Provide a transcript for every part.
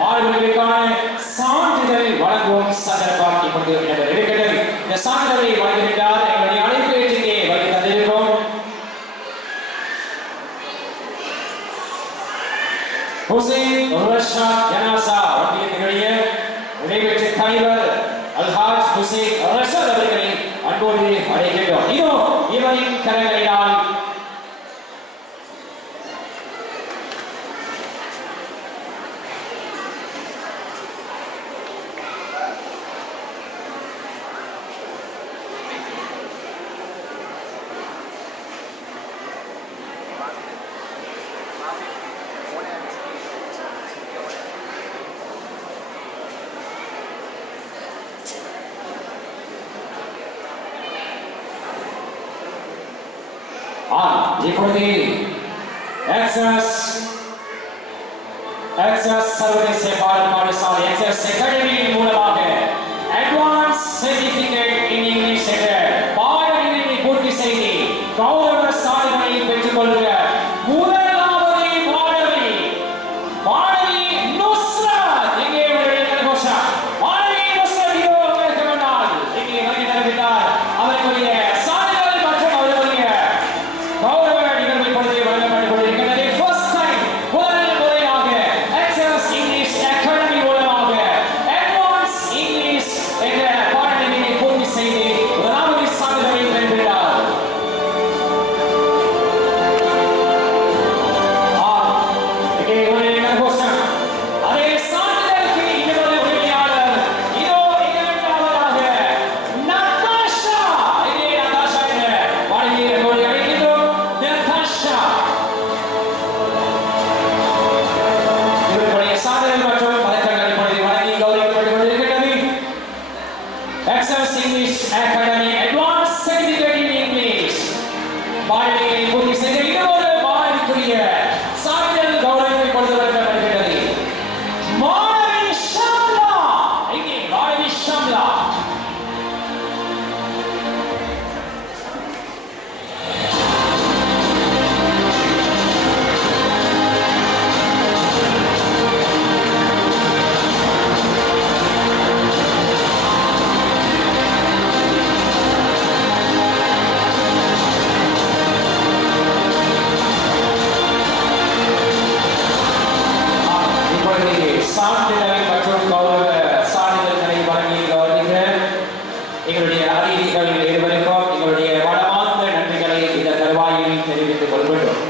மாணவர்களுக்கான சான்றிதழ் வழங்கும் சந்தர்ப்பம் இப்பொழுது இருக்கிறது. இந்த சான்றிதழை வழங்குகிறார் எங்களுடைய அழைப்பு ஏற்றிக்கை வருகை தந்திருக்கிறோம். ஹுசைன் ரஷாத் ஜனாசா ஒன்றியத்தினுடைய நிறைவேற்று தலைவர் அல்ஹாஜ் ஹுசைன் ரஷாத் அவர்களை அன்போடு அழைக்கின்றோம். இதோ இவரின் கரங்களினால் இப்பொழுது சர்வதேச பாடசாலை அகாடமியின் மூலமாக அட்வான்ஸ் சர்டிபிகேட் இன் இங்கிலீஷ் என்ற பாடநெறியை பூர்த்தி செய்து கௌரவ சாதனையை பெற்றுக் கொள்கிற முதலாவது மாணவி நுஸ்ரத். எங்கே உங்களுடைய கரகோஷம்? மாணவி நுஸ்ரத் இதோ உங்களுக்கு முன்னால் இங்கே வருகை தருகிறார். அவர்களுடைய சாதனைகள் மற்றும் அவர்களுடைய கௌரவ நிகழ்வு இப்பொழுது வழங்கப்பட்டுக் கொண்டிருக்கிறது. ஃபர்ஸ்ட் டைம் முதல் முறையாக எக்ஸலன்ஸ் இங்கிலீஷ் அகாடமி மூலமாக அட்வான்ஸ் இங்கிலீஷ் என்ற பாடநெறியை பூர்த்தி செய்து முதலாவது சாதனையை பெறுகிறார். அதே சான்றிதழுக்கு இன்னொரு உரிமையாளர் இதோ இரண்டாவதாக நதாஷா. இங்கே நதாஷா என்ற மாணவியை அழைக்கின்றோம். நதாஷா இவருடைய சாதனைகள் மற்றும் பதக்கங்கள் இப்பொழுது வழங்கி கௌரவிக்கப்பட்டுக் கொண்டிருக்கிறது. Excellence English academy advance certificate in English பாடநெறியை பூர்த்தி செய்த இன்னொரு மாணவிக்குரிய சான்றிதழ் கௌரவிப்பை கொண்டு வரப்படுகிறது. மாணவி ஷாம்லா. இங்கே மாணவி ஷாம்லா இப்பொழுது சான்றிதழ் மற்றும் கௌரவ சான்றிதழ்களை வழங்கி கௌரவிக்க எங்களுடைய அதிதிகள் இருவருக்கும் எங்களுடைய மனமார்ந்த நன்றிகளை இந்த தருவாயில் தெரிவித்துக் கொள்கின்றோம்.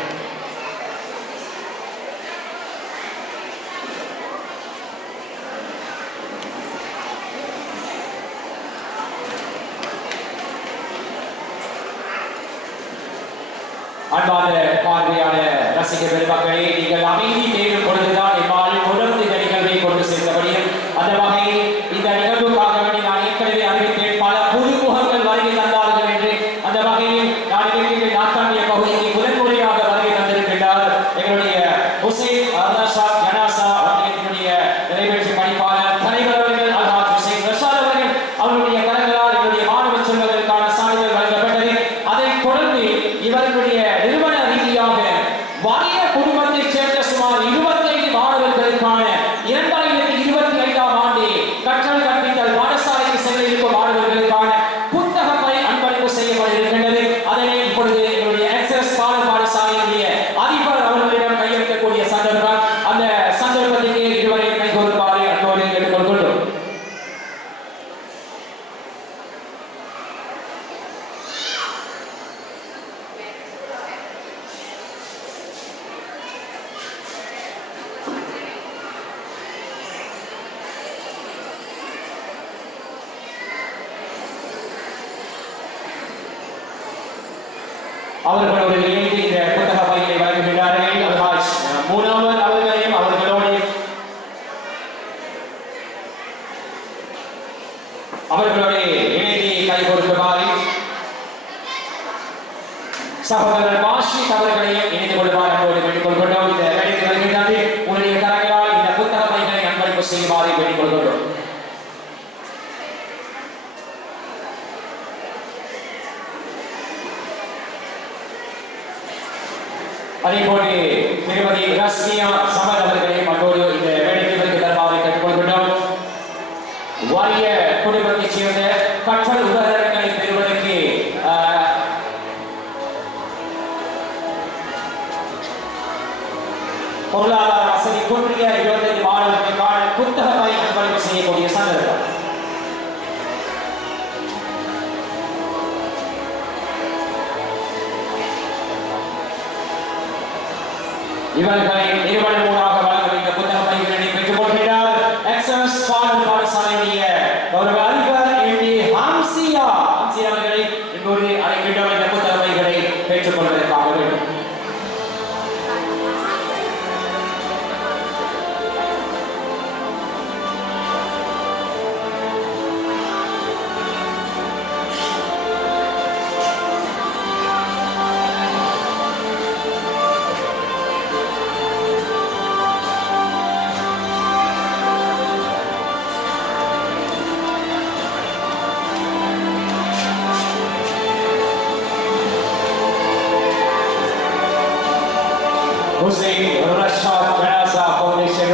அன்பான பார்வையாளர் ரசிக பெருமக்களே, நீங்கள் அமைதி தேடும் பொழுதுதான் எம்மால் தொடர்ந்து இந்த நிகழ்வை கொண்டு சென்றபடியும் அந்த வகையில் இந்த நிகழ்வுக்காக வேண்டி நான் ஏற்கனவே அறிவித்தேன் பல புதுமுகங்கள் வருகை தந்தார்கள் என்று. அந்த வகையில் நான் இருக்கின்ற நாட்டாண்டிய பகுதிக்கு முதன்முறையாக வருகை தந்திருக்கின்றார் எங்களுடைய ஹுசைன் ரஷாத் ஜனாசா ஒன்றியத்தினுடைய நிறைவேற்று பணிப்பாளர் தலைவர் அவர்கள் அல்ஹாஜ் ஹுசைன் ரஷாத் அவர்கள். அவருடைய கரங்களால் எங்களுடைய மாணவ செல்வங்களுக்கான சான்றிதழ் வழங்கப்பட்டது. அதைத் தொடர்ந்து இவர்களுடைய நிறுவன ரீதியாக வணிக குடும்பத்தைச் சேர்ந்த சுமார் 25 மாணவர்களுக்கான 2025ஆம் ஆண்டு கற்றல் கற்பித்தல் பாடசாலைக்கு செல்ல இருக்கும் மாணவர்களுக்கான புத்தகங்களை அன்பளிப்பு செய்யப்பட இருக்கின்றது. அதனை இப்பொழுது எங்களுடைய எக்ஸஸ் பாடசாலையினுடைய அதிபர் அவர்களிடம் கையெழுத்தக்கூடிய சந்தர்ப்பம். அந்த சந்தர்ப்பத்திற்கு இதுவரை கைகொடுப்பாரு அன்போடு கேட்டுக்கொள்கின்றோம். அவர்களோடு இணைந்து இந்த புத்தக பைகளை வழங்குகிறார்கள். அல்ஹாஜ் மூனாவர் அவர்களையும் அவர்களோடு இணைந்து கை கொடுக்குமாறு சகோதரர் மாஷித் அவர்களையும் இணைந்து கொள்ளுமாறு அன்போடு வேண்டிக் கொள்கின்றோம். இந்த வேலைக்கு வருகின்றது உங்களுடைய கரங்களால் இந்த புத்தக பைகளை அன்பளிப்பு செய்யுமாறு வேண்டிக் கொள்கின்றோம். அதேபோன்று திருமதி ரஸ்மியா சமத் அவர்களையும் அன்போடு இந்த வேலைக்கு வருகிறார். இவர்களை நிறுவனம் மூலமாக வழங்கும் இந்த புத்தக பைகளை பெற்றுக் கொள்கிறார் எக்ஸஸ் பாடசாலையுடைய கௌரவ அதிபர் எம்.டி. ஹம்சியா அவர்களை இங்கோடு அழைக்கின்றோம் இந்த புத்தக பைகளை பெற்றுக் கொள்வதற்காக வேண்டும். Hussein Rashad Janasa Foundation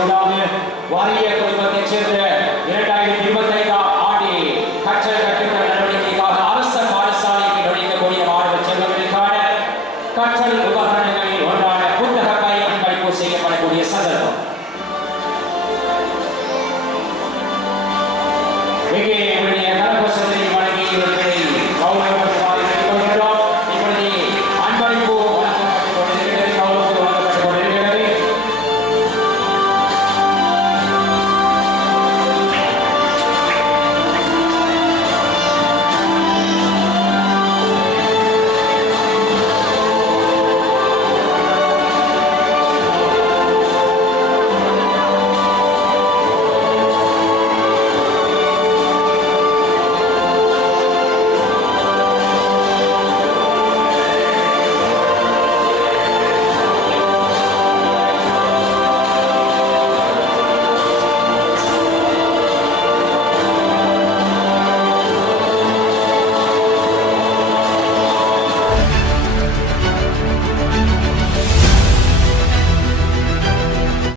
வாரிய குடும்பத்தைச் சேர்ந்த 2025 ஆண்டில் கற்றல் கற்பித்தல் நடவடிக்கைக்காக அரசு பாடசாலைக்கு நுழையக்கூடிய மாணவ செல்வங்களுக்கான கற்றல் உபகரணங்களில் ஒன்றான புத்தக பை அன்பளிப்பு செய்யப்படக்கூடிய சந்தர்ப்பம். இங்கே